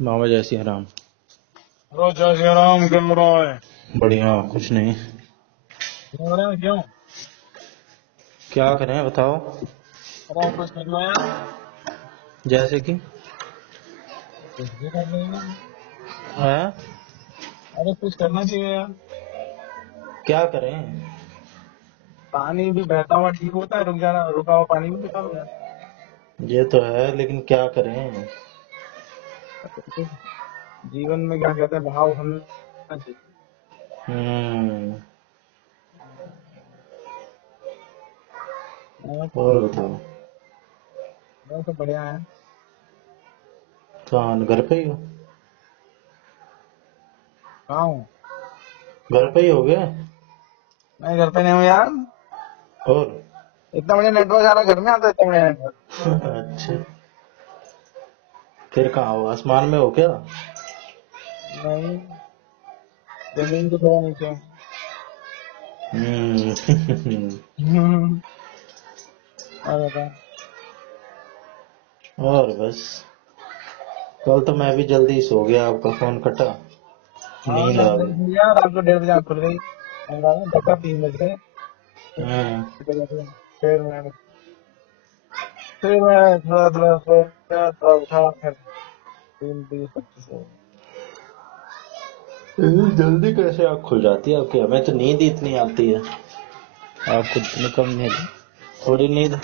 मामा जैसी हराम। रोज जय श्री राम क्यों हो रहा है? बढ़िया कुछ नहीं। क्यों हो रहा है क्यों? क्या करें बताओ। अरे कुछ करना है। जैसे कि कुछ भी कर लेंगे। है। अरे कुछ करना चाहिए यार। क्या करें। पानी भी बहता हुआ ठीक होता है, रुक जाना, रुका हुआ पानी भी बेकार हो जाता ये तो है लेकिन क्या करें। है। तो कुछ जीवन में क्या कहते हैं, भाव होना चाहिए। हम्म। और और बताओ। वो सब बढ़िया है। कहाँ घर पे ही हो। कहाँ हूँ? घर पे ही हो गए। मैं घर पे नहीं हूँ यार। और इतना बढ़िया नेटवर्क आ रहा है, घर में आता है इतना बढ़िया नेटवर्क। अच्छा फिर कहाँ हो, आसमान में हो क्या। नहीं, जमीन को थोड़ा नीचे हूँ। हम्म। और बता। और बस कल तो मैं भी जल्दी सो गया, आपका फोन कटा। हाँ नींद आ मैंने गई। भैया रात को 1:30 बजे आँख खुल गई। बता 3 बज गए। हम्म। फिर मैं थोड़ा थोड़ा सोया, थोड़ा उठा, फिर 3:20-25 हो गए। इतनी जल्दी कैसे आँख खुल जाती है आपकी, हमें तो नींद ही इतनी आती है। आपको इतनी कम नींद। थोड़ी नींद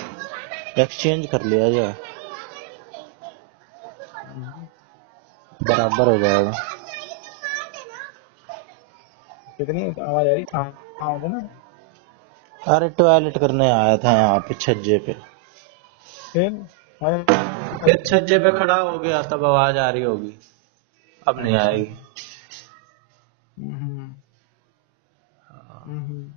एक्सचेंज कर लिया जाए, बराबर हो जाएगा। कितनी आवाज आ रही? कहाँ हो ना? अरे टॉयलेट करने आया था यहाँ पे छज्जे पे। फिर फिर छज्जे पे खड़ा हो गया तब आवाज आ रही होगी, अब नहीं अच्छा। आएगी। हम्म, हम्म।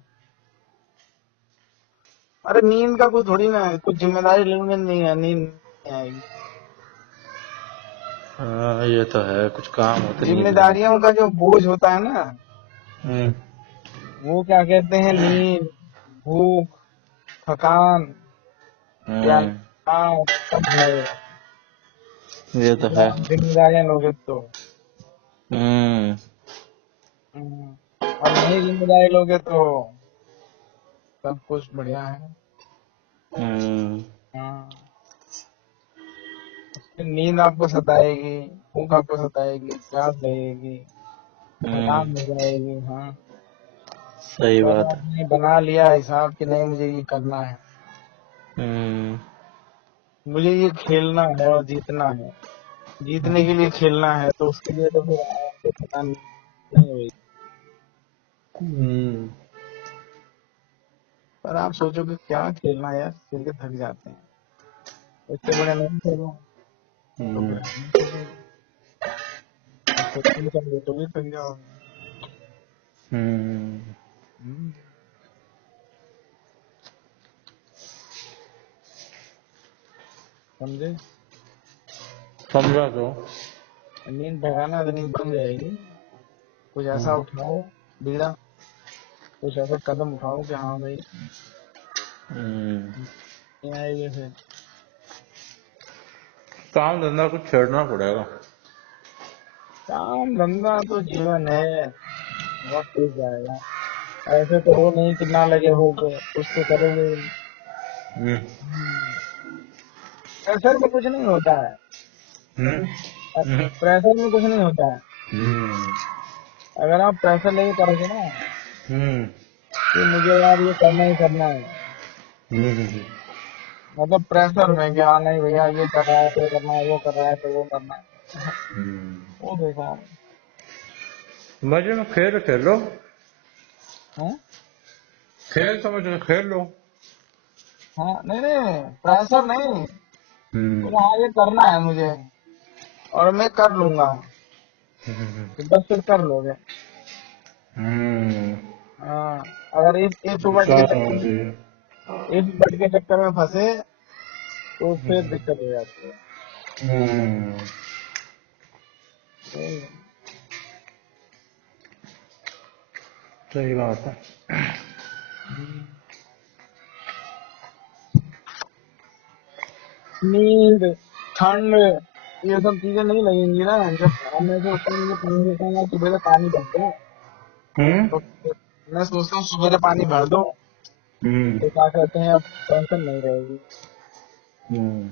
अरे नींद का कोई थोड़ी ना है, कुछ जिम्मेदारी लेने नहीं है, नींद नहीं आएगी। हाँ ये तो है, कुछ काम हो तो नींद नहीं। जिम्मेदारियों का जो बोझ होता है ना, हम्म। वो क्या कहते हैं, नींद, भूख, थकान, हम्म। प्यास, सब है। ये तो अगर है। आप जिम्मेदारियां लोगे तो। हम्म। हम्म, और नहीं जिम्मेदारी लोगे तो सब कुछ बढ़िया है। हम्म। हाँ, फिर नींद आपको सताएगी, भूख आपको सताएगी, प्यास लगेगी, हम्म। थकान हो जाएगी। हाँ, सही तब बात है। आपने बना लिया हिसाब कि नहीं मुझे ये करना है, हम्म। मुझे ये खेलना है और जीतना है। जीतने के लिए खेलना है तो उसके लिए तो फिर आपको थकान नहीं होगी। हम्म। पर आप सोचोगे क्या खेलना है यार, खेल के थक जाते हैं, इससे बड़े नहीं खेलो। तो हम्म। फिर नहीं खेलोगे, तो तुम सब लेटोगे थक जाओगे। हम्म। हम्म, समझे? समझा तो। नींद भगाना तो नींद बन जाएगी। कुछ ऐसा हम्म। उठाओ बीड़ा, कुछ ऐसा कदम उठाओ कि हाँ भाई हम्म। नहीं आएगी फिर। काम धंधा कुछ छेड़ना पड़ेगा। काम धंधा तो जीवन है, वक्त बीत जाएगा। ऐसे तो हो नहीं कि ना लगे हो तो कुछ तो करोगे। हम्म। प्रेशर में कुछ नहीं होता है। हम्म। हम्म। प्रेशर में कुछ नहीं होता है। हम्म। अगर आप प्रेशर लेके करोगे ना हम्म। कि मुझे यार ये करना ही करना है, हम्म। मतलब प्रेशर में कि हाँ नहीं भैया ये कर रहा है तो करना है, वो कर रहा है तो वो करना है, वो बेकार मजे में खेल खेलो। है। खेल समझ के खेल लो। हाँ नहीं नहीं, प्रेशर नहीं, हम्म। तो हाँ ये करना है मुझे और मैं कर लूंगा, तो बस फिर कर लोगे। हम्म। हाँ, अगर इस उमट के क्या चक्कर समझ में, रही इस उमट के चक्कर में फंसे तो फिर है। दिक्कत हो जाती है। हम्म। तो सही बात है। नींद, ठंड, ये सब चीजें नहीं लगेंगी ना। जब मैं सोचता हूँ मुझे पानी देता हूँ, सुबह से पानी भर दो, हम्म। तो मैं सोचता हूँ सुबह से पानी भर दो, हम्म। तो क्या कहते हैं, अब टेंशन नहीं रहेगी। हम्म।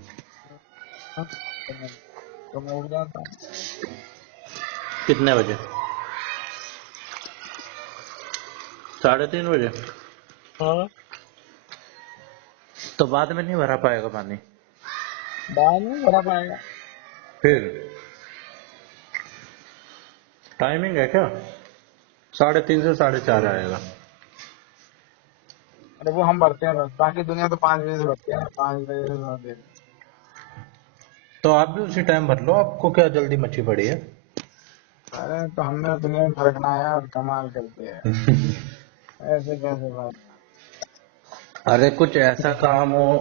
हाँ, तो मैं उठ जाता हूँ। कितने बजे? 3:30 बजे? हाँ, तो बाद में नहीं भरा पाएगा पानी? बाद में भरा पाएगा। फिर टाइमिंग है क्या? 3:30 से 4:30 आएगा। अरे वो हम भरते हैं बस, बाकी दुनिया तो 5 बजे से भरते हैं, 5 बजे से 7 बजे। तो आप भी उसी टाइम भर लो, आपको क्या जल्दी मची पड़ी है? अरे तो हमने दुनिया में फरकना है और कमाल करते हैं, ऐसे कैसे बात। अरे कुछ ऐसा काम हो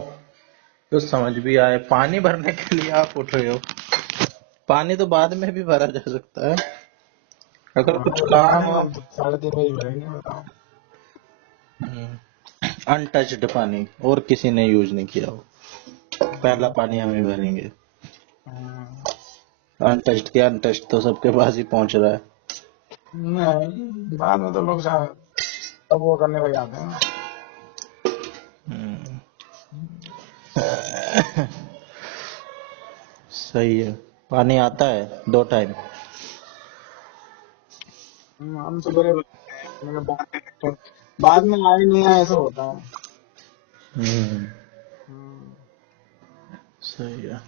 तो समझ भी आए। पानी भरने के लिए आप उठ रहे हो, पानी तो बाद में भी भरा जा सकता है अगर हाँ, कुछ वो काम बताएं, हो। हम 3:30 बजे भरेंगे, बताओ। अनटच्ड पानी और किसी ने यूज नहीं किया हो, पहला पानी हम ही भरेंगे। हाँ, अनटच्ड क्या, अनटच्ड तो सबके पास ही पहुंच रहा है। नहीं बाद में तो लोग शायद तब वो करने लग जाते हैं ना। हम्म, सही है। पानी आता है 2 टाइम? हम सवेरे भरते हैं, मतलब बाद में आए नहीं आए ऐसा होता है। हम्म, हम्म, सही है।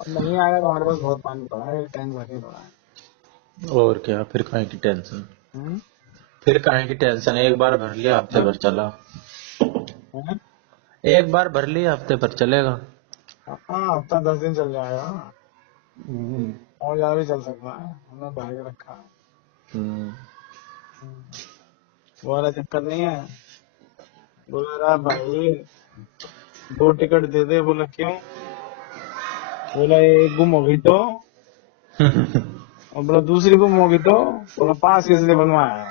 अब नहीं आएगा तो हमारे पास बहुत पानी पड़ा है, टैंक भर के पड़ा है। और क्या, फिर काहे की टेंशन? हम्म, फिर काहे की टेंशन, एक बार भर लिया हफ्ते भर चला। हैं? एक बार भर लिया हफ्ते भर चलेगा। हाँ, हफ्ता 10 दिन चल जाएगा, हम्म। और ज्यादा भी चल सकता है, हमने भर के रखा है। हम्म। हम्म, वो वाला चक्कर नहीं है। बोला रहा भाई 2 टिकट दे दे, बोला क्यों, बोला एक गुम हो गई तो, और बोला दूसरी गुम हो गई तो, बोला पास इसलिए बनवाया है।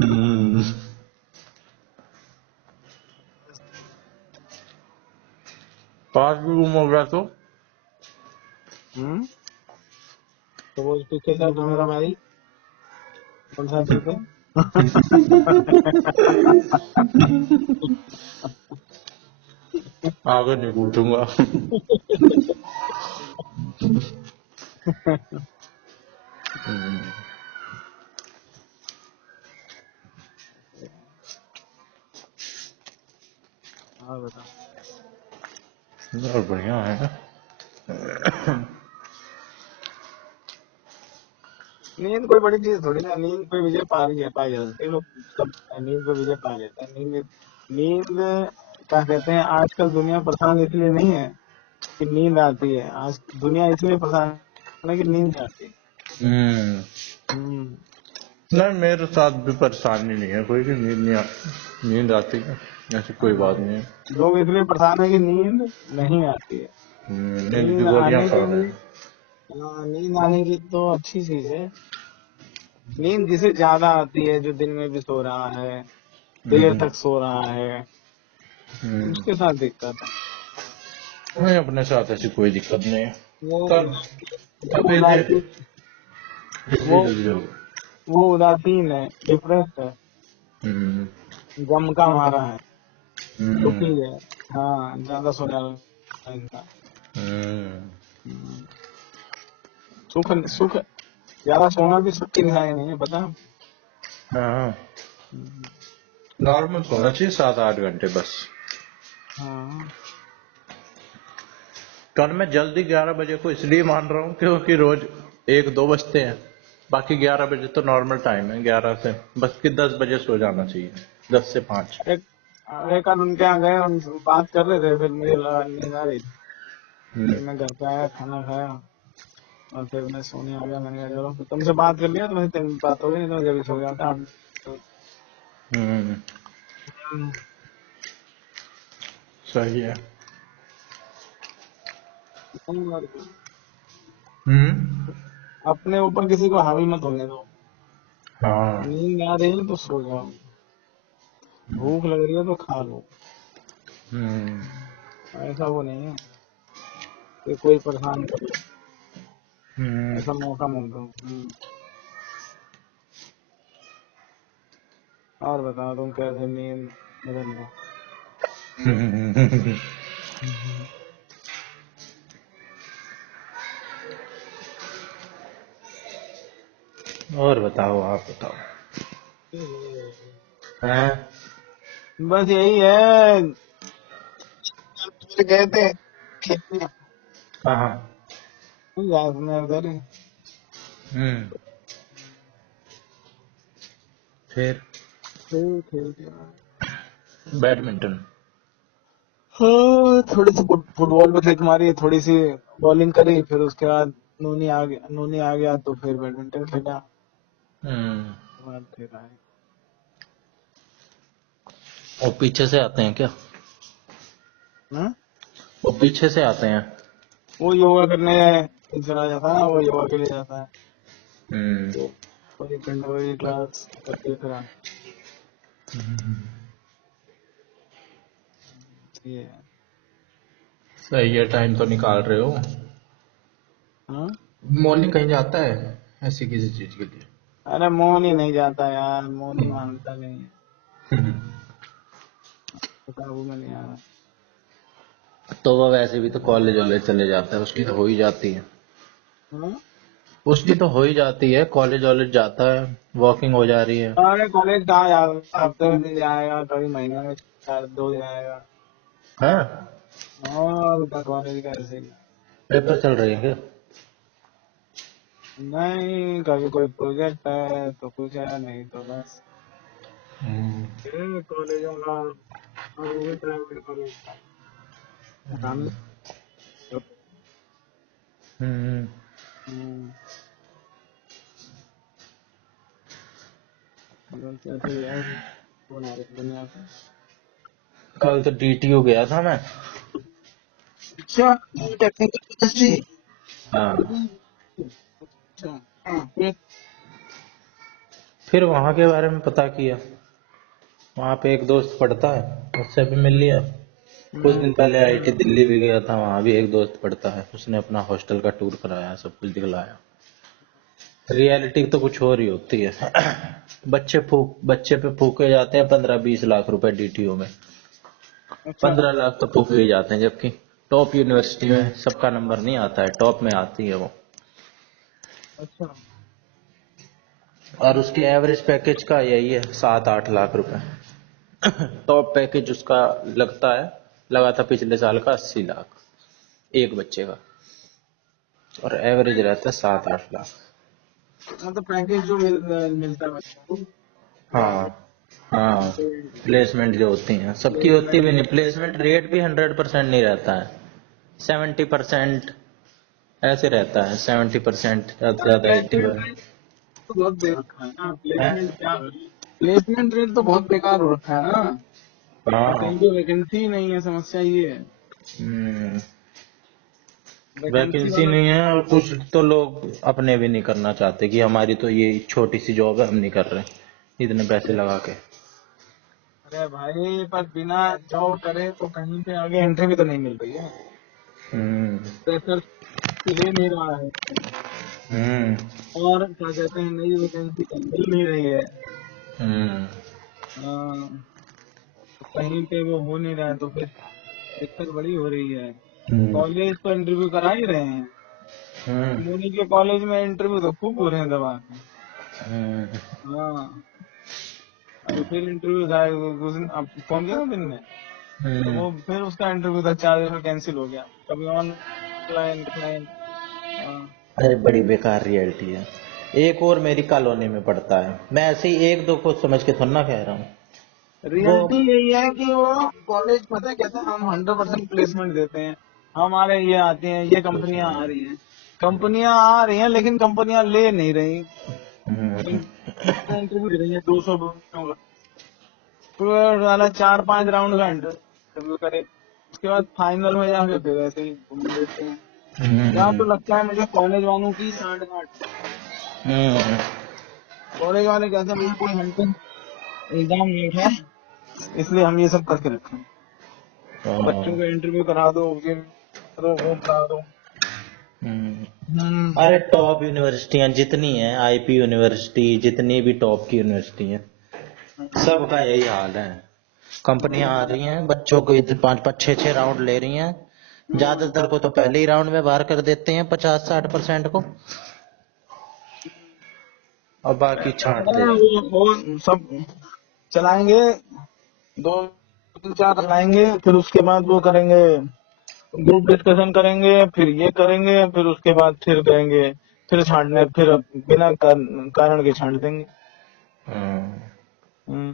हम्म। पास भी गुम हो गया तो? हम्म, तो वो पीछे था जो मेरा भाई, कौन सा पीछे। आगे नहीं पूछूंगा। हाँ बता। और बढ़िया है। नींद कोई बड़ी चीज थोड़ी ना, नींद पे विजय पा लिया, पाई जा सकती है लोग, सब नींद पे विजय पा लेते हैं। नींद नींद क्या कहते हैं, आजकल दुनिया परेशान इसलिए नहीं है कि नींद आती है, आज दुनिया इसलिए परेशान है कि नींद नहीं आती। हम्म। हम्म, नहीं, मेरे साथ भी परेशानी नहीं है कोई, भी नींद नहीं आती, नींद आती है, ऐसी कोई बात नहीं है। लोग इसलिए परेशान है कि नींद नहीं आती है। नींद की नींद गोलियां आने खा के रहे लिए, हैं। हाँ, नींद आने की तो अच्छी चीज है। नींद जिसे ज्यादा आती है, जो दिन में भी सो रहा है, देर हम्म। तक सो रहा है, हम्म। उसके साथ दिक्कत है। नहीं, अपने साथ ऐसी कोई दिक्कत नहीं है। वो तब वो तब ये उदासी वो जल्दी जल्दी जल्दी। वो उदासीन है, डिप्रेस्ड है, हम्म। गम का मारा है, हम्म। दुखी है। हाँ, ज्यादा सोने वाला इंसान। हम्म। हम्म, सुख सुख ज्यादा सोना भी सुख की निशानी नहीं है, पता। हाँ, हम्म, नॉर्मल सोना चाहिए 7-8 घंटे बस। हाँ, कल मैं जल्दी 11 बजे को इसलिए मान रहा हूँ क्योंकि रोज 1-2 बजते हैं, बाकी 11 बजे तो नॉर्मल टाइम है, 11 से बस कि 10 बजे सो जाना चाहिए, 10 से 5। एक एक आध उनके यहाँ गए, हम बात कर रहे थे, फिर मुझे लगा नींद आ रही थी। हम्म। फिर मैं घर पे आया, खाना खाया, और फिर मैं सोने आ गया। मैंने कहा चलो फिर तुमसे बात कर लिया, तो मुझे तेरी बात हो गई, नहीं तो मैं जल्दी सो जाता। हम्म। हम्म, सही है। और हम्म। अपने ऊपर किसी को हावी मत होने दो। हाँ। नींद आ रही है तो सो जाओ, भूख लग रही है तो खा लो, ऐसा वो नहीं है कि कोई परेशान करे, हम्म। ऐसा मौका मत दो। और बताओ तुम कैसे नींद बदल लो। और बताओ, आप बताओ। हैं? बस यही है, गए थे खेती में, कहाँ? उधर ही। हम्म। फिर खेलते बैडमिंटन। हाँ, थोड़ी सी फुटबॉल पे क्लिक मारी, थोड़ी सी बॉलिंग करी, फिर उसके बाद नूनी आ गया तो फिर बैडमिंटन खेला। हम्म। उसके बाद फिर आए। और पीछे से आते हैं क्या? हाँ? वो पीछे से आते हैं। वो योगा करने चला जाता है, वो योगा के लिए जाता है, हम्म। तो वही घंटे वही क्लास करके फिर ये है। सही है, टाइम तो निकाल रहे हो। हाँ? मोनी कहीं जाता है ऐसी किसी चीज के लिए? अरे मोन ही नहीं जाता यार, मोन ही मानता नहीं है, काबू में नहीं आ रहा। तो वो वैसे भी तो कॉलेज वॉलेज चले जाता है, उसकी तो हो ही जाती है। हाँ? उसकी तो हो ही जाती है, कॉलेज वॉलेज जाता है, वॉकिंग हो जा रही है। अरे कॉलेज कहाँ जाएगा, हफ्ते में दिन जाएगा, कभी महीने में 2 जाएगा। हाँ। और उनका कॉलेज का ऐसे ही। पेपर चल रही है क्या? नहीं, कभी कोई प्रोजेक्ट है तो कुछ है, नहीं तो बस हम्म। कॉलेजों का। और वो भी प्राइवेट कॉलेज काम। हम्म। बस ऐसे ही है हमारी दुनिया से। कल तो डीटीयू गया था मैं। अच्छा, टेक्निकल इंडस्ट्री। हाँ। अच्छा, फिर फिर वहां के बारे में पता किया। वहां पे एक दोस्त पढ़ता है, उससे भी मिल लिया। कुछ दिन पहले आईआईटी दिल्ली भी गया था, वहां भी एक दोस्त पढ़ता है, उसने अपना हॉस्टल का टूर कराया, सब कुछ दिखलाया। रियलिटी तो कुछ और ही होती है। बच्चे पे फूके जाते हैं 15-20 लाख रुपए डीटीयू में। अच्छा 15 लाख तो फूके ही जाते हैं, जबकि टॉप यूनिवर्सिटी में सबका नंबर नहीं आता है, टॉप में आती है वो। अच्छा। और उसकी एवरेज पैकेज का यही है 7-8 लाख रुपए। टॉप पैकेज उसका लगता है, लगा था पिछले साल का 80 लाख एक बच्चे का, और एवरेज रहता है 7-8 लाख। मतलब पैकेज जो मिलता है बच्चों को। हाँ। हाँ। प्लेसमेंट जो होती हैं सबकी होती भी नहीं, प्लेसमेंट रेट भी 100% नहीं रहता है, 70% ऐसे रहता है, 70% ज्यादा से ज्यादा प्लेसमेंट 80%। रेट तो बहुत बेकार है ना, प्लेसमेंट क्या, प्लेसमेंट रेट तो बहुत बेकार हो रखा है ना, हाँ। कहीं भी वैकेंसी ही नहीं है, समस्या ये है। हम्म। वैकेंसी वैकेंसी वाला। नहीं है, और कुछ तो लोग अपने भी नहीं करना चाहते कि हमारी तो ये छोटी सी जॉब है, हम नहीं कर रहे इतने पैसे लगा के। अरे भाई, पर बिना जॉब करे तो कहीं पे आगे एंट्री भी तो नहीं मिल रही है, हम्म। फ्रेशर ले नहीं रहा है, हम्म। और क्या कहते हैं, नई वैकेंसी मिल नहीं रही है। हम्म। हाँ, तो कहीं पे वो हो नहीं रहा है, तो फिर दिक्कत बड़ी हो रही है। हम्म। कॉलेज तो इंटरव्यू करा ही रहे हैं, हम्म। मोनी के कॉलेज में इंटरव्यू तो खूब हो रहे हैं दबा के। हम्म। हाँ, अभी फिर इंटरव्यू था उस दिन, अब फोन किया ना दिन में, तो हम्म। वो फिर उसका इंटरव्यू था, 4 दिन में कैंसिल हो गया, कभी ऑनलाइन ऑफलाइन। हाँ। अरे बड़ी बेकार रियलिटी है। एक और मेरी कॉलोनी में पड़ता है, मैं ऐसे ही एक दो को समझ के थोड़ा ना कह रहा हूँ। वो रियलिटी यही है कि वो कॉलेज पता है कहते हैं, हम 100% प्लेसमेंट देते हैं, हमारे ये आते हैं, ये कंपनियां आ रही हैं, कंपनियां आ रही हैं, लेकिन कंपनियां ले नहीं रही। हम्म। इंटरव्यू दे रही है 200 लोगों का, फिर वाला 4-5 राउंड का इंटरव्यू करे, उसके बाद फाइनल में जाके फिर ऐसे ही घूम लेते हैं। यहाँ हम्म। तो लगता है मुझे कॉलेज वालों की साठ गांठ। हम्म। कॉलेज वाले कहते हैं भैया कोई हम पे इल्जाम नहीं उठाए, इसलिए हम ये सब करके रखे हैं। बच्चों का इंटरव्यू करा दो, ये करो, वो करा दो। अरे टॉप यूनिवर्सिटियां जितनी हैं, आईपी यूनिवर्सिटी, जितनी भी टॉप की यूनिवर्सिटी है, सबका यही हाल है। कंपनियां आ रही हैं, बच्चों को इधर 5-5 6-6 राउंड ले रही हैं, ज्यादातर को तो पहले ही राउंड में बाहर कर देते हैं 50-60% को, और बाकी छांट देते हैं। वो सब चलाएंगे, 2-4 चलाएंगे, फिर उसके बाद वो करेंगे, ग्रुप डिस्कशन करेंगे, फिर ये करेंगे, फिर उसके बाद फिर कहेंगे, फिर छांटने, फिर बिना कारण के छांट देंगे। हम्म,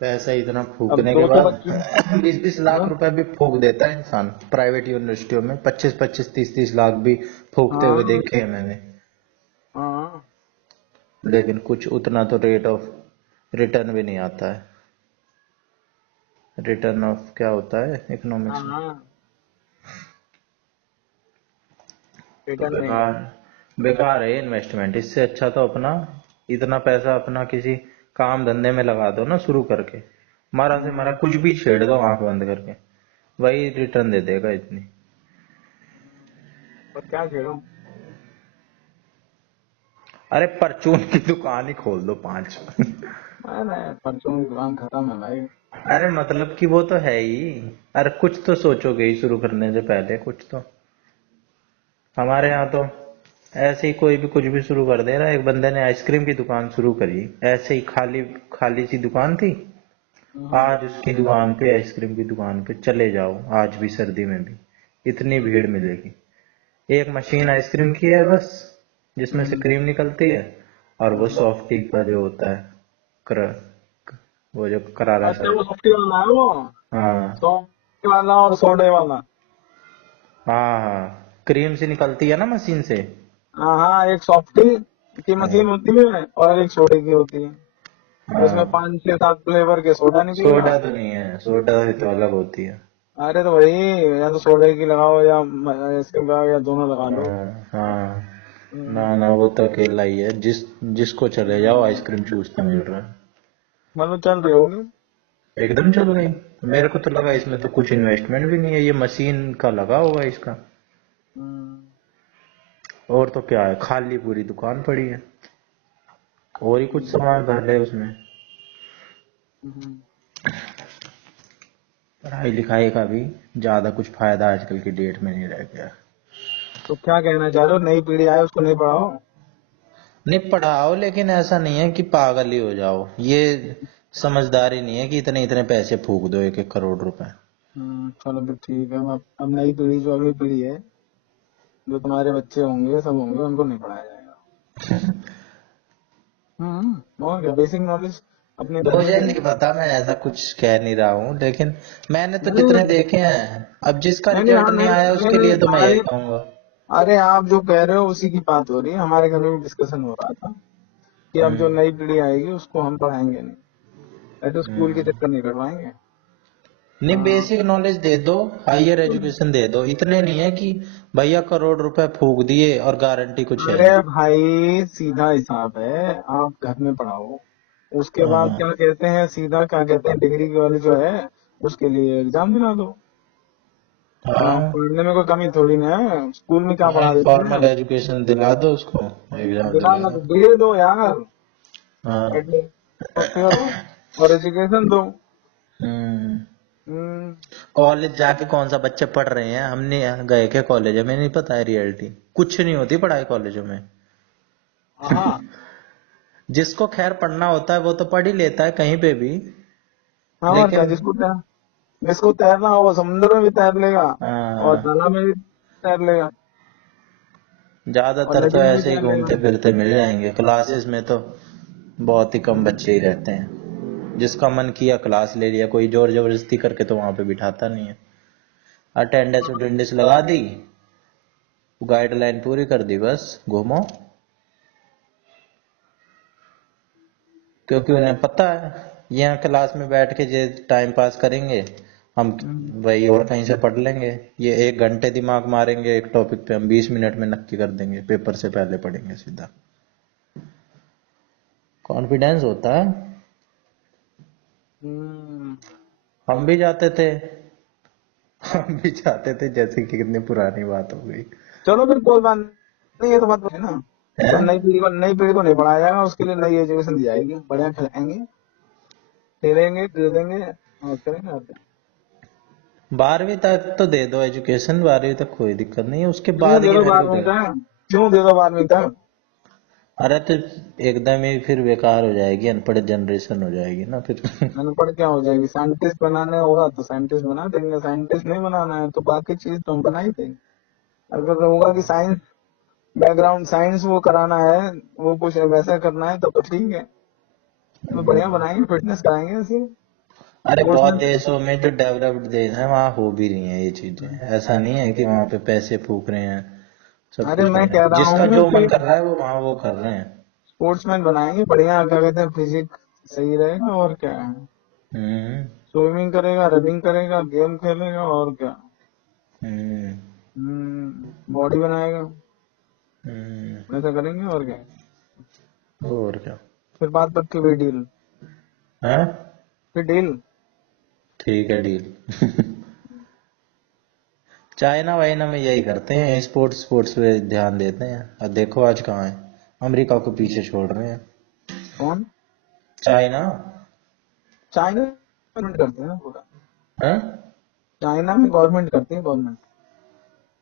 पैसा इतना अब फूकने के 200 बाद बच्चे 20-20 लाख रुपए भी फूक देता है इंसान प्राइवेट यूनिवर्सिटियों में, 25-25 30-30 लाख भी फूकते हुए हाँ देखे हैं मैंने। हाँ लेकिन कुछ उतना तो रेट ऑफ रिटर्न भी नहीं आता है। रिटर्न ऑफ क्या होता है इकोनॉमिक्स में? हाँ, तो रिटर्न नहीं बेकार, है। बेकार है इन्वेस्टमेंट। इससे अच्छा तो अपना इतना पैसा अपना किसी काम धंधे में लगा दो ना, शुरू करके मारा से मारा कुछ भी छेड़ दो आंख बंद करके, वही रिटर्न दे देगा इतनी। और क्या खेलो। अरे परचून की दुकान ही खोल दो 5। अरे परसों की दुकान खत्म है भाई। अरे मतलब कि वो तो है ही। अरे कुछ तो सोचोगे ही शुरू करने से पहले, कुछ तो। हमारे यहाँ तो ऐसे ही कोई भी कुछ भी शुरू कर दे रहा है। एक बंदे ने आइसक्रीम की दुकान शुरू करी, ऐसे ही खाली खाली सी दुकान थी। आज उसकी दुकान पे, आइसक्रीम की दुकान पे चले जाओ, आज भी सर्दी में भी इतनी भीड़ मिलेगी। एक मशीन आइसक्रीम की है बस, जिसमें से क्रीम निकलती है, और वो सॉफ्टी का जो होता है, कर, वो जो करारा सा। अच्छा, वो सॉफ्टी वाला है वो, हाँ सॉफ्टी वाला और सोडे वाला। हाँ हाँ, क्रीम से निकलती है ना मशीन से। हाँ हाँ, एक सॉफ्टी की हाँ मशीन होती है और एक सोडे की होती है। उसमें हाँ। 5-6-7 फ्लेवर के सोडा निकलेगा। सोडा तो नहीं है, सोडा तो अलग होती है। अरे तो वही, या तो सोडे की लगाओ या इसके लगाओ, या दोनों लगा लो। हाँ हाँ। हम्म, ना ना, वो तो अकेला ही है, जिसको चले जाओ आइसक्रीम चूसता मिल रहा है। मतलब चल रही होगी। एकदम चल गई। मेरे को तो लगा इसमें तो कुछ इन्वेस्टमेंट भी नहीं है, ये मशीन का लगा होगा इसका। हम्म, और तो क्या है, खाली पूरी दुकान पड़ी है, और ही कुछ सामान भर ले उसमें। हम्म। पढ़ाई लिखाई का भी ज्यादा कुछ फायदा आजकल की डेट में नहीं रह गया। तो क्या कहना चाह रहे हो, नई पीढ़ी आए उसको नहीं पढ़ाओ। नहीं पढ़ाओ, लेकिन ऐसा नहीं है कि पागल ही हो जाओ। ये समझदारी नहीं है कि इतने इतने पैसे फूक दो, 1-1 करोड़ रुपए। चलो फिर ठीक है। अब नई पीढ़ी जो अगली पीढ़ी है, जो तुम्हारे बच्चे होंगे सब होंगे, उनको नहीं पढ़ाया जाएगा। और क्या, बेसिक नॉलेज अपने घर में मुझे देनी नहीं पता, मैं ऐसा कुछ कह नहीं रहा हूँ, लेकिन मैंने तो नहीं जितने देखे हैं, अब जिसका नहीं नहीं, रिजल्ट हाँ, नहीं आया उसके नहीं, लिए तो मैं यही अरे कहूंगा। अरे आप जो कह रहे हो उसी की बात हो रही है। हमारे घर में भी डिस्कशन हो रहा था कि अब जो हम्म नई पीढ़ी आएगी उसको हम पढ़ाएंगे नहीं, ऐसे स्कूल के हम्म। चक्कर नहीं करवाएंगे। नहीं, हाँ, बेसिक नॉलेज दे दो, हायर एजुकेशन दे दो। इतने नहीं है कि भैया करोड़ रुपए फूक दिए और गारंटी कुछ है अरे नहीं। भाई सीधा हिसाब है, आप घर में पढ़ाओ, उसके बाद हाँ क्या कहते हैं, सीधा क्या कहते हैं, डिग्री वाली जो है उसके लिए एग्जाम दिला दो। हाँ। पढ़ने में कोई कमी थोड़ी ना है, स्कूल में क्या हाँ, पढ़ा देते हैं। फॉर्मल एजुकेशन दिला दो उसको, एग्जाम दिलाना दिलाना। तो दे दो यार, हाँ। एटमोस्फेयर दो और एजुकेशन दो। हम्म। हम्म, कॉलेज जाके कौन सा बच्चे पढ़ रहे हैं, हमने गए के कॉलेज, हमें नहीं पता है रियलिटी, कुछ नहीं होती पढ़ाई कॉलेजों में। हाँ जिसको खैर पढ़ना होता है वो तो पढ़ ही लेता है कहीं पे भी, हाँ, और क्या, लेकिन जिसको तैरना हो वो समुद्र में भी तैर लेगा और हाँ, तालाब में भी तैर लेगा और ज्यादातर नदी तो में भी ऐसे ही तैर लेगा। घूमते फिरते मिल जाएंगे। क्लासेस में तो बहुत ही कम बच्चे ही रहते हैं, जिसका मन किया क्लास ले लिया, कोई जोर जबरदस्ती करके तो वहां पे बिठाता नहीं है। अटेंडेंस अटेंडेंस लगा दी, गाइडलाइन पूरी कर दी, बस घूमो। क्योंकि उन्हें पता है यहाँ क्लास में बैठ के जे टाइम पास करेंगे हम, हम्म, वही और कहीं से पढ़ लेंगे। ये 1 घंटे दिमाग मारेंगे एक टॉपिक पे, हम 20 मिनट में नक्की कर देंगे, पेपर से पहले पढ़ेंगे सीधा। कॉन्फिडेंस होता है। हम्म। हम भी जाते थे। हम भी जाते थे, जैसे कि कितनी पुरानी बात हो गई चलो फिर कोई बात नहीं, ये तो बात है ना। ये तो है। नई पीढ़ी को नहीं पढ़ाया जाएगा, उसके लिए नई एजुकेशन दी जाएगी, बढ़िया खिलाएंगे, खेलेंगे कूदेंगे और करेंगे और क्या। 12वीं तक तो दे दो एजुकेशन, 12वीं तक कोई दिक्कत नहीं है, उसके क्यों बाद दे की दो मेरे को 12वीं दे। तक, क्यों दे दो 12वीं तक। अरे तो एकदम ही फिर बेकार हो जाएगी, अनपढ़ जनरेशन हो जाएगी ना फिर। अनपढ़ क्या हो जाएगी, साइंटिस्ट बनाने होगा तो साइंटिस्ट बना देंगे, साइंटिस्ट नहीं बनाना है तो बाकी चीज तो हम बना ही देंगे। अगर होगा कि साइंस बैकग्राउंड, साइंस वो कराना है, वो कुछ वैसा करना है तो ठीक है, तो बढ़िया बनाएंगे, फिटनेस कराएंगे ऐसे। अरे बहुत स्पोर्ट्समैन। देशों में जो डेवलप्ड देश है वहाँ हो भी रही हैं ये चीजें, ऐसा नहीं है कि वहाँ पे पैसे फूक रहे हैं, सब अरे कुछ हो मैं रहा कह है, रहा जिसका हूँ जो मन कि कर रहा है वो वहाँ वो कर रहे हैं। स्पोर्ट्समैन बनाएंगे बढ़िया, क्या कहते हैं, फिजिक सही रहेगा और क्या है, हम्म। स्विमिंग करेगा, रनिंग करेगा, गेम खेलेगा और क्या, हम्म। बॉडी बनाएगा, हम्म। ऐसा करेंगे और क्या। और क्या। फिर बात पक्की हुई, डील, है। फिर डील। ठीक है, डील। चाइना वाइना में यही करते हैं, स्पोर्ट्स स्पोर्ट्स पे ध्यान देते हैं, और देखो आज कहाँ है, अमेरिका को पीछे छोड़ रहे हैं। कौन? चाइना। चाइना गवर्नमेंट करते हैं ना पूरा, है। चाइना में गवर्नमेंट करती है, गवर्नमेंट।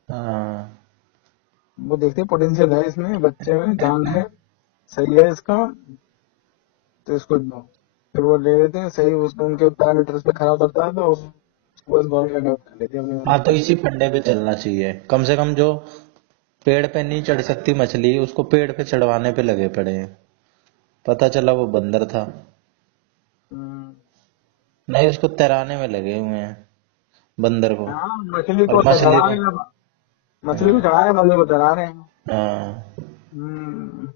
हाँ। वो देखती है पोटेंशियल है इसमें, बच्चे में जान है, सही है इसका, तो इसको दो। फिर वो ले लेते हैं सही, उसको उनके पैरामीटर्स पे खरा उतरता है तो वो इस गवर्नमेंट अडॉप्ट कर लेती है अपने हाँ, में। तो इसी फंडे पे चलना चाहिए, कम से कम जो पेड़ पे नहीं चढ़ सकती मछली उसको पेड़ पे चढ़वाने पे लगे पड़े हैं, पता चला वो बंदर था। हम्म, नहीं, उसको तैराने में लगे हुए हैं, बंदर को। हाँ मछली और को तो मछली चढ़ा को। रहे हैं, मछली को हाँ। चढ़ा रहे हैं, बंदे को चढ़ा रहे हैं। हाँ। हम्म,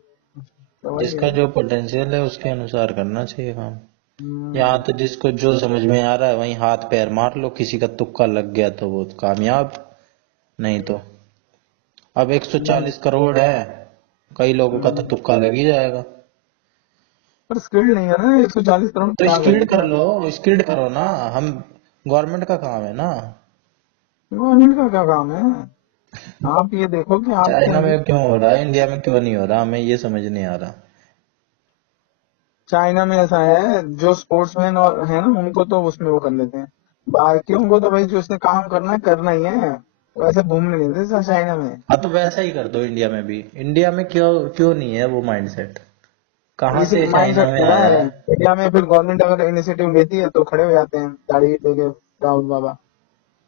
तो वही जिसका है। जो पोटेंशियल है उसके अनुसार करना चाहिए काम। हम्म, यहाँ तो जिसको जो समझ में आ रहा है वहीं हाथ पैर मार लो, किसी का तुक्का लग गया तो वो कामयाब, नहीं तो अब 140 करोड़ है, कई लोगों का तो हम्म। तुक्का लग ही जाएगा। पर स्किल्ड नहीं है ना, 140 करोड़ तो क्या स्किल्ड कर करेंगे। लो, स्किल्ड करो ना, हम गवर्नमेंट का काम है ना। गवर्नमेंट का क्या काम है, आप ये देखो कि आपके चाइना अंदर। में क्यों हो रहा है, इंडिया में क्यों नहीं हो रहा, हमें ये समझ नहीं आ रहा। चाइना में ऐसा है, जो स्पोर्ट्समैन और है ना उनको तो उसमें वो कर लेते हैं, बाकियों को तो भाई जो उसने काम करना है करना ही है, वैसे घूमने नहीं देते चाइना में। हाँ, तो वैसा ही कर दो इंडिया में भी, इंडिया में क्यों क्यों नहीं है वो माइंडसेट, कहाँ इसी से माइंड चाइना सेट में पड़ा आया है है। इंडिया में, फिर गवर्नमेंट अगर इनिशिएटिव लेती है तो खड़े हो जाते हैं दाढ़ी लेके, राहुल बाबा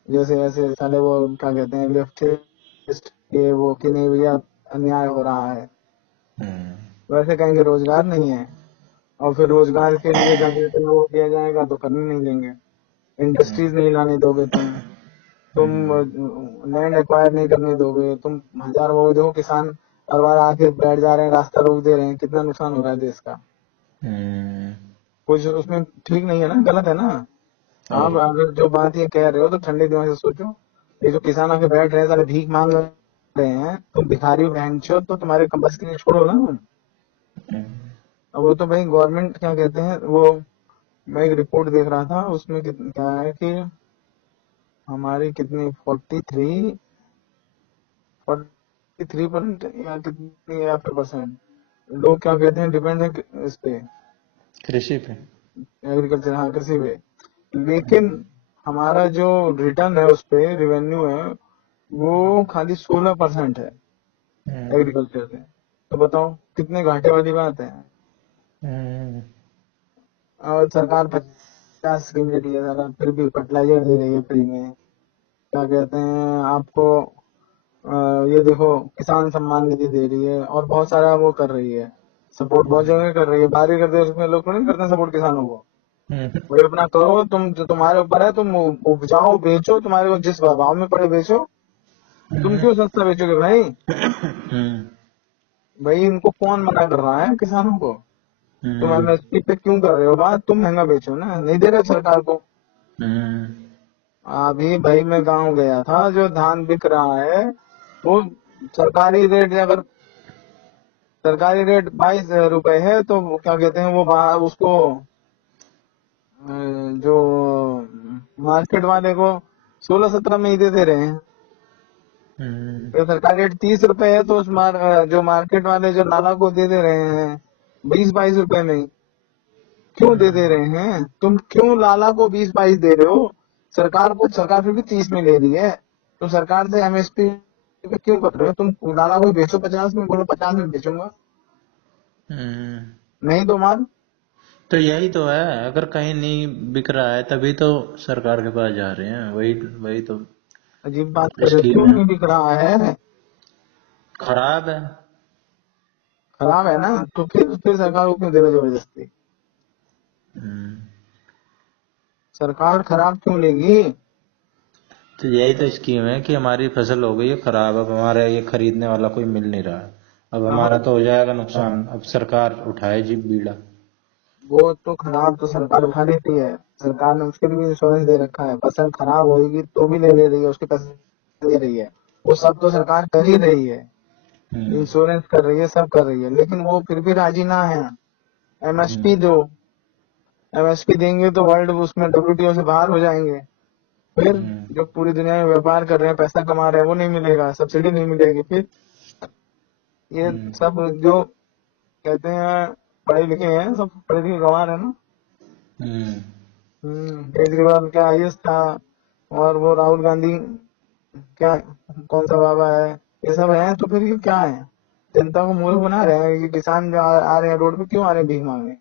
जैसे, ऐसे साले वो क्या कहते हैं लेफ्टिस्ट के वो, कि नहीं भैया अन्याय हो रहा है, हम्म। वैसे कहेंगे रोजगार नहीं है, और फिर रोजगार के लिए क्या कहते हैं वो किया जाएगा तो करने नहीं देंगे, इंडस्ट्रीज नहीं लाने दोगे तुम हम्म। लैंड एक्वायर नहीं करने दोगे तुम, हजार वो देखो किसान हर बार आके बैठ जा रहे हैं, रास्ता रोक दे रहे हैं, कितना नुकसान हो रहा है देश का। हम्म। कुछ उसमें ठीक नहीं है ना, गलत है ना। आप और अगर जो बात ये कह रहे हो तो ठंडे दिमाग से सोचो, ये जो किसान आके बैठ रहे हैं सारे भीख मांग रहे हैं, तुम भिखारी हो बहन चो, तो तुम्हारे बस के लिए छोड़ो ना। हम्म। अब वो तो भाई गवर्नमेंट क्या कहते हैं वो, मैं एक रिपोर्ट देख रहा था उसमें क्या है कि हमारी कितनी 43% या कितनी या 5% लोग क्या कहते हैं डिपेंड है इस पे, कृषि पे। एग्रीकल्चर, हाँ कृषि पे। लेकिन हमारा जो रिटर्न है उस पे, रेवेन्यू है, वो खाली 16% है हम्म। एग्रीकल्चर से। तो बताओ कितने घाटे वाली बात है। हम्म। और सरकार 50 स्कीम दे रही है साला, फिर भी फर्टिलाइजर दे रही है फ्री में, क्या कहते हैं आपको, ये देखो किसान सम्मान निधि दे रही है, और बहुत सारा वो कर रही है, सपोर्ट बहुत जगह कर रही है, बाहर भी करते हैं उसमें, लोग थोड़ी नहीं करते सपोर्ट किसानों को। हम्म। वही अपना करो तुम, जो तुम्हारे ऊपर है, तुम उपजाओ बेचो, तुम्हारे को जिस भाव में पड़े बेचो, तुम हम्म। क्यों सस्ता बेचोगे भाई। हम्म। भाई इनको कौन मना कर रहा है किसानों को, तुम हम्म। एमएसपी पे क्यों कर रहे हो बात, तुम महंगा बेचो ना, नहीं दे रहे सरकार को। हम्म। अभी भाई मैं गांव गया था, जो धान बिक रहा है वो सरकारी रेट, अगर सरकारी रेट 22 रुपए है तो क्या कहते हैं वो उसको जो मार्केट वाले को 16-17 में ही देते रहे हैं। हम्म, तो सरकार रेट 30 रुपए है, तो जो मार्केट वाले जो नाला को दे दे रहे हैं 20-22 रुपए में, क्यों दे दे रहे हैं? तुम क्यों लाला को 20-22 दे रहे हो? सरकार फिर भी 30 में ले रही है, तो सरकार से एमएसपी पे क्यों कर रहे हो? तुम लाला को बेचो 50 में, बोलो 50 में बेचूंगा, हम्म। नहीं तो मान। तो यही तो है, अगर कहीं नहीं बिक रहा है तभी तो सरकार के पास जा रहे हैं, वही वही तो अजीब बात कर रहे हो, स्कीम क्यों है। नहीं बिक रहा है? खराब है। खराब है ना, तो फिर सरकार को क्यों दे रहे हो जबरदस्ती? हम्म, सरकार खराब क्यों लेगी? तो यही तो स्कीम है कि हमारी फसल हो गई है खराब, अब हमारा ये खरीदने वाला कोई मिल नहीं रहा, अब हमारा हाँ, तो हो जाएगा नुकसान, अब सरकार उठाए जी बीड़ा। वो तो खराब तो सरकार उठा लेती है, सरकार ने उसके लिए भी इंश्योरेंस दे रखा है, फसल खराब होगी तो भी ले रही है, उसके पैसे दे रही है, वो सब तो सरकार कर ही रही है, हम्म, इंश्योरेंस कर रही है, सब कर रही है, लेकिन वो फिर भी राजी ना है। एमएसपी हम्म, दो, एमएसपी देंगे तो वर्ल्ड उसमें डब्ल्यूटीओ से बाहर हो जाएंगे, फिर हम्म, जो पूरी दुनिया में व्यापार कर रहे हैं, पैसा कमा रहे हैं, वो नहीं मिलेगा, सब्सिडी नहीं मिलेगी, फिर ये हम्म, सब जो कहते हैं पढ़े लिखे हैं, सब पढ़े लिखे गंवार है ना। हम्म, केजरीवाल क्या आईएएस था, और वो राहुल गांधी क्या, कौन सा बाबा है, ये सब है, तो फिर ये क्या है? जनता को मूर्ख बना रहे हैं। ये किसान जो आ रहे हैं रोड पे, क्यों आ रहे हैं भीख मांगने?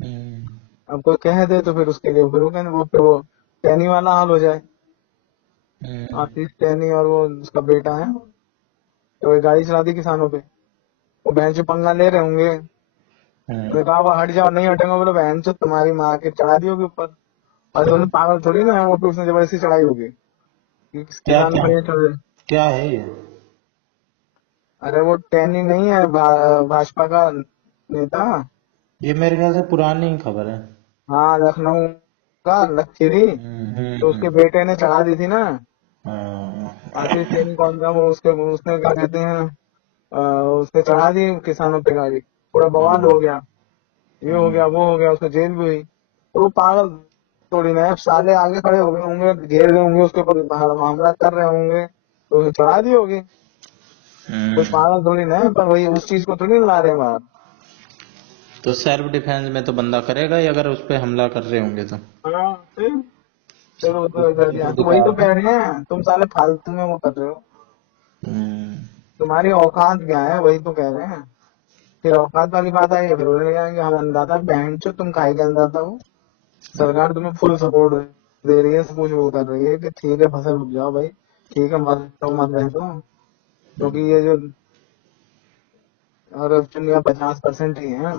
हम्म, अब कोई कह दे तो फिर उसके लिए फिर वो कहने, वो फिर वो टहनी वाला हाल हो जाए। हम्म, आशीष टहनी और वो उसका बेटा है, तो वो गाड़ी चला दी किसानों पे, वो बहन से पंगा ले रहे होंगे, हम्म। तो कहा वो हट जाओ, नहीं हटेंगे, बोले बहन से तुम्हारी माँ के चढ़ा दी होगी ऊपर, और दोनों पागल थोड़ी ना है, वो फिर उसने जबरदस्ती चढ़ाई होगी कि क्या किसानों क्या पे ये चढ़े। क्या है ये? अरे वो टहनी नहीं है, भाजपा का नेता। ये मेरे ख्याल से पुरानी खबर है। हाँ, लखनऊ का लखीरी, तो उसके हम्म। बेटे ने चढ़ा दी थी ना। हाँ। आशीष सेन कौन था वो, उसके उसने क्या कहते हैं, अ, उसने चढ़ा दी किसानों पे गाड़ी, पूरा बवाल हो गया, ये हो गया, हम्म, वो हो गया, उसको जेल भी हुई। तो वो पागल थोड़ी ना है, साले आगे खड़े हो गए होंगे, घेर रहे होंगे उसके ऊपर, हमला कर रहे होंगे, तो उसे चढ़ा दी होगी। कोई हम्म। पागल थोड़ी ना है, पर वही उस चीज को थोड़ी ना ला रहे हैं बाहर। तो सेल्फ डिफेंस में तो बंदा करेगा ही अगर उस पे हमला कर रहे होंगे तो। हाँ, फिर वो तो कर ये तो दिया, तो वही तो अधिकार है। कह रहे हैं, तुम साले फालतू में वो कर रहे हो, हम्म, तुम्हारी औकात क्या है, वही तो कह रहे हैं। फिर औकात वाली बात आई, फिर बोलने जाएंगे हम अन्नदाता, बहन चो तुम काहे के अन्नदाता हो? सरकार तुम्हें फुल सपोर्ट दे रही है, सब कुछ वो कर रही है कि ठीक है फसल उग जाओ भाई, ठीक है, मत तो मत रह दो, क्योंकि ये जो और 50% ही है,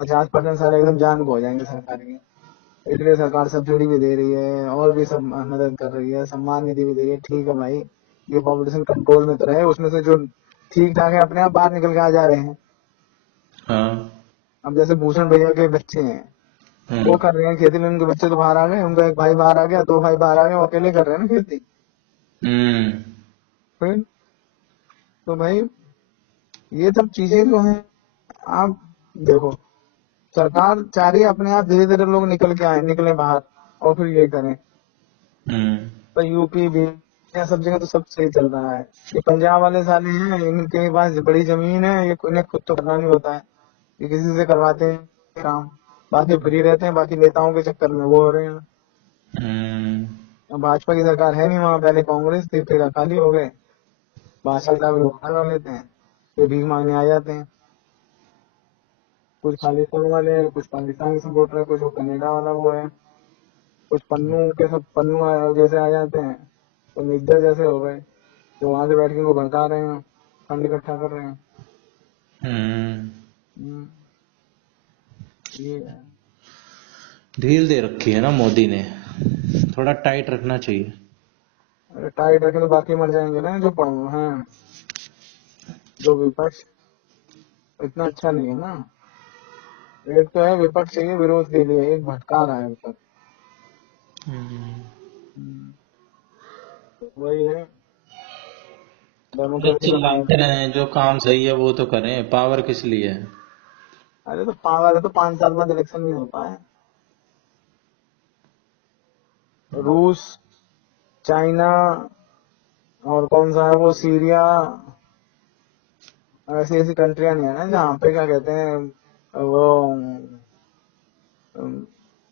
50% सारे एकदम जान को हो जाएंगे सरकार की, इसलिए सरकार सब्सिडी भी दे रही है, और भी सब मदद कर रही है, सम्मान निधि भी दे रही है, ठीक है भाई, ये पॉपुलेशन कंट्रोल में तो रहे, उसमें से जो ठीक ठाक है अपने आप बाहर निकल के आ जा रहे हैं। हाँ। अब जैसे भूषण भैया के बच्चे हैं, वो हम्म, कर रहे हैं खेती में, उनके बच्चे तो बाहर आ गए, उनका एक भाई बाहर आ गया, दो भाई बाहर आ गए, वो अकेले कर रहे हैं ना खेती। हम्म। फिर तो भाई ये सब चीजें जो है, आप देखो, सरकार चाह रही है अपने आप धीरे धीरे लोग निकल के आए, निकले बाहर, और फिर ये करें। हम्म, तो यूपी भी या सब जगह तो सब सही चल रहा है। ये पंजाब वाले साले हैं, इनके पास बड़ी जमीन है, ये इन्हें खुद तो करना नहीं होता है, ये किसी से करवाते हैं काम, बाकी फ्री रहते हैं, बाकी नेताओं के चक्कर में वो हो रहे हैं। हम्म। अब भाजपा की सरकार है नहीं वहां, पहले कांग्रेस थी, फिर अकाली हो गए, भाजपा का भी उठा लेते हैं, फिर भीख मांगने आ जाते हैं। कुछ खालिस्तान वाले हैं, कुछ पाकिस्तान के सपोर्टर है, कुछ वो कनाडा वाला वो है, कुछ पन्नू के सब पन्नू जैसे आ जाते हैं, तो मिर्जा जैसे हो गए, तो वहां से बैठ के उनको भड़का रहे हैं, फंड इकट्ठा कर रहे हैं। हम्म। हम्म, ये है। ढील दे रखी है ना मोदी ने, थोड़ा टाइट रखना चाहिए। अरे टाइट रखे तो बाकी मर जाएंगे ना, जो हैं, जो विपक्ष इतना अच्छा नहीं है ना। एक तो है विपक्ष चाहिए विरोध के लिए, एक भटका रहा है विपक्ष। हम्म। वही है, अरे डेमोक्रेसी का चिल्लाते फायदा। रहें, जो काम सही है वो तो करें, पावर किस लिए है? अरे तो पावर है, तो 5 साल बाद इलेक्शन नहीं होता है, चाइना, और कौन सा है वो, सीरिया, ऐसी ऐसी कंट्रियां नहीं है ना जहाँ पे क्या कहते हैं वो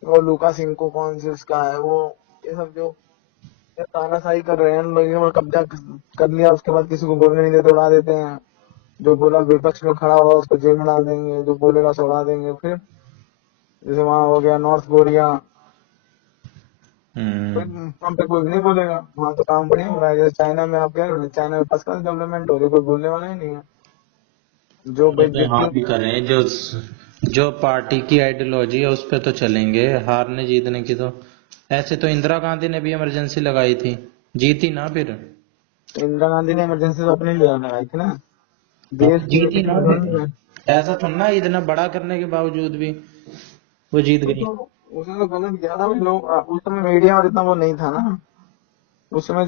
वो लुकाशेंको कौन सी उसका है वो, ये सब जो ये तानाशाही कर रहे हैं, लोगों ने कब्जा कर लिया, उसके बाद किसी को बोलने नहीं देते, उड़ा देते हैं। जो बोला विपक्ष में खड़ा हुआ उसको जेल में डाल देंगे, जो बोलेगा सो उड़ा देंगे। फिर जैसे वहां हो गया नॉर्थ कोरिया, कोई हम पे कोई नहीं बोलेगा, वहां तो काम बढ़िया हो रहा है। जैसे चाइना में आप कह रहे हो, चाइना में फर्स्ट क्लास डेवलपमेंट हो रही है, कोई बोलने वाला ही नहीं है। जो वो तो व्यक्ति, यहाँ भी कर रहे हैं, जो जो पार्टी की आइडियोलॉजी है उस पे तो चलेंगे, हारने जीतने की तो। ऐसे तो इंदिरा गांधी ने भी इमरजेंसी लगाई थी, जीती ना फिर। इंदिरा गांधी ने इमरजेंसी तो अपने लिए लगाई थी ना, देश की जीती ना उन्होंने, फिर, ऐसा थोड़ा ना इतना बड़ा करने के बावजूद भी वो जीत वो गई। तो उसने तो गलत किया था। लोग उस समय मीडिया और इतना वो नहीं था ना उस समय।